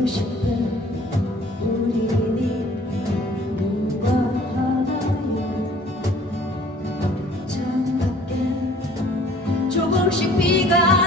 우리 누워봐요 잠깐 조금씩 비가